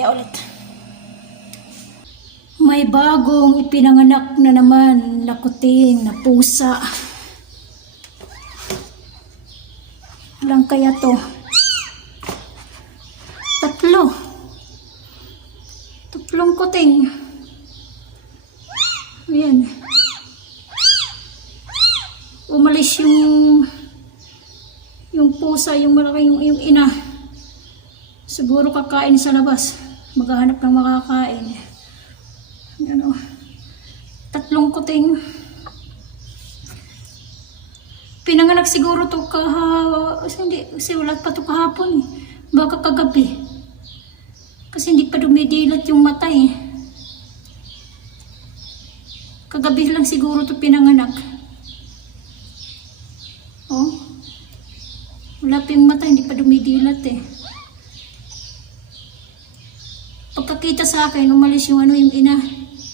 mamaya ulit. May bagong ipinanganak na naman na kuting na pusa. Ilang kaya to? 3. 3 kuting. Ayan. Umalis yung pusa, yung malaki, yung ina. Siguro kakain sa labas. Maghahanap ng makakain. Ano? 3 kuting. Pinanganak siguro to kasi wala pa to kahapon. Baka kagabi. Kasi hindi pa dumidilat yung mata eh. Kagabi lang siguro to pinanganak. Oh. Wala pa yung mata, hindi pa dumidilat eh. Pagkakita sa akin, umalis yung yung ina.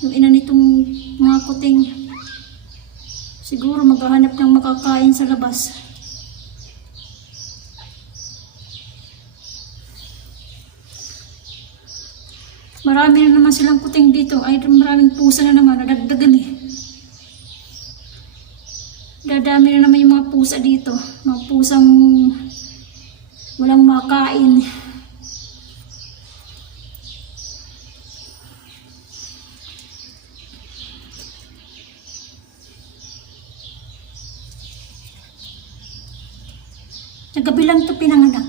Yung ina nitong mga kuting. Siguro maghahanap ng makakain sa labas. Marami na naman silang kuting dito. Ay, maraming pusa na naman. Nadagdagan eh. Dadami na naman yung mga pusa dito. Mga pusang walang makain. Nagabi lang ito pinanganak.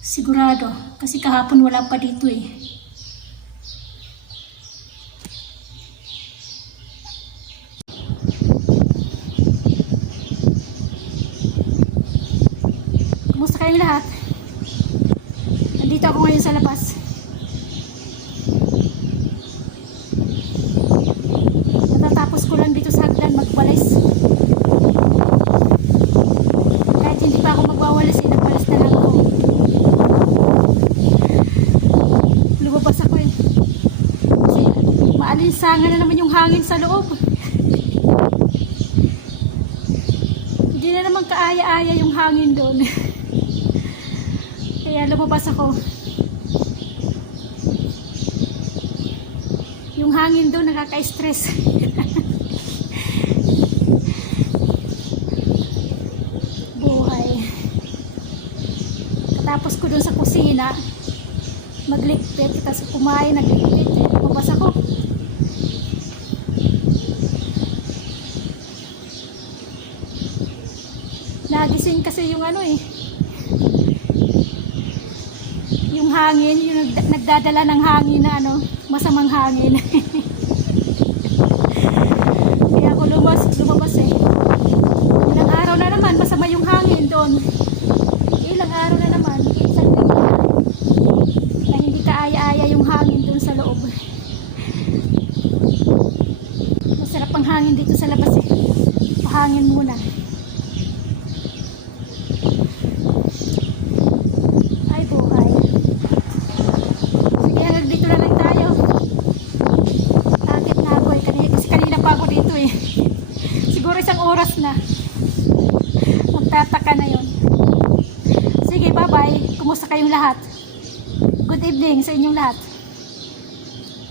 Sigurado. Kasi kahapon wala pa dito eh. Kumusta kayong lahat? Nandito ako ngayon sa labas. Natatapos ko lang dito sa hagdan magwalis. Kahit hindi pa ako magwawalis, nagwalis na lang ako. Lumabas ako eh. Kasi maalinsangan na naman yung hangin sa loob. Hindi na naman kaaya-aya yung hangin doon. Kaya lumabas ako. Yung hangin doon nakaka-stress. Buhay. Katapos ko doon sa kusina, magligpit, tapos kumain, nagligpit, lumabas ako. Nagising kasi yung yung hangin, yung nagdadala ng hangin na masamang hangin. Kaya ako lumabas eh. Ilang araw na naman, masama yung hangin doon. Ilang araw na naman, isang linggo na hindi kaaya-aya yung hangin doon sa loob. Masarap ang hangin dito sa labas eh. Pahangin muna. Siguro isang oras na. Magtataka na yon. Sige, bye-bye. Kumusta kayong lahat? Good evening sa inyong lahat.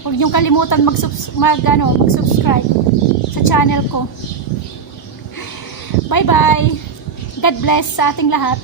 Huwag niyong kalimutan mag-subscribe sa channel ko. Bye-bye. God bless sa ating lahat.